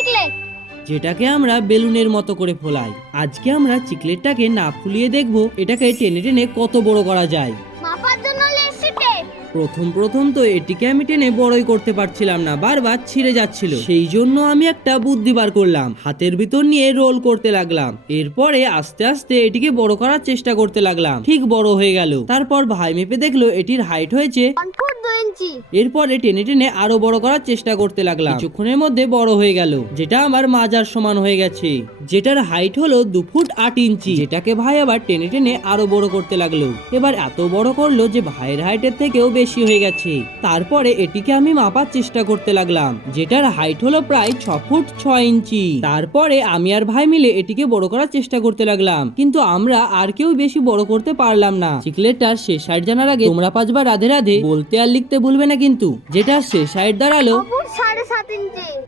Chiclet, যেটাকে আমরা বেলুনের মতো করে ফোলাই। আজকে আমরা চিকলেটটাকে না ফুলিয়ে দেখব এটাকে টেনে টেনে কত বড় করা যায়। মাপার জন্য লেসি টেপ। প্রথম তো এটিকে আমি টেনে বড়ই করতে পারছিলাম না, বারবার ছিঁড়ে যাচ্ছিল। সেই জন্য আমি একটা বুদ্ধি বার করলাম, হাতের ভিতর নিয়ে রোল করতে লাগলাম। এরপরে আস্তে আস্তে এটিকে বড় করার চেষ্টা করতে লাগলাম। ঠিক বড় হয়ে গেল। তারপর ভাই মেপে দেখলো এটির হাইট হয়েছে 1 ফুট 2 ইঞ্চি। এরপরে টেনে টেনে আরো বড় করার চেষ্টা করতে লাগলাম। কিছুক্ষণের মধ্যে বড় হয়ে গেল, যেটা আমার মাজার সমান হয়ে গেছে, যেটার হাইট হলো 2 ফুট 8 ইঞ্চি। যেটাকে ভাই আবার টেনে টেনে আরো বড় করতে লাগলো। এবার এত বড় করলো যে ভাইয়ের হাইটের থেকেও বেশি হয়ে গেছে। তারপরে এটিকে আমি মাপার চেষ্টা করতে লাগলাম, যেটার হাইট হলো প্রায় 6 ফুট 6 ইঞ্চি। তারপরে আমি আর ভাই মিলে এটিকে বড় করার চেষ্টা করতে লাগলাম, কিন্তু আমরা আর কেউ বেশি বড় করতে পারলাম না। চিকলেটটার শেষ সাইড জানার আগে তোমরা 5 বার রাধে রাধে বলতে আর লিখতে ভুলবে না কিন্তু। যেটা শেষ সাইড দাঁড়ালো 2 ফুট 7.5 ইঞ্চি।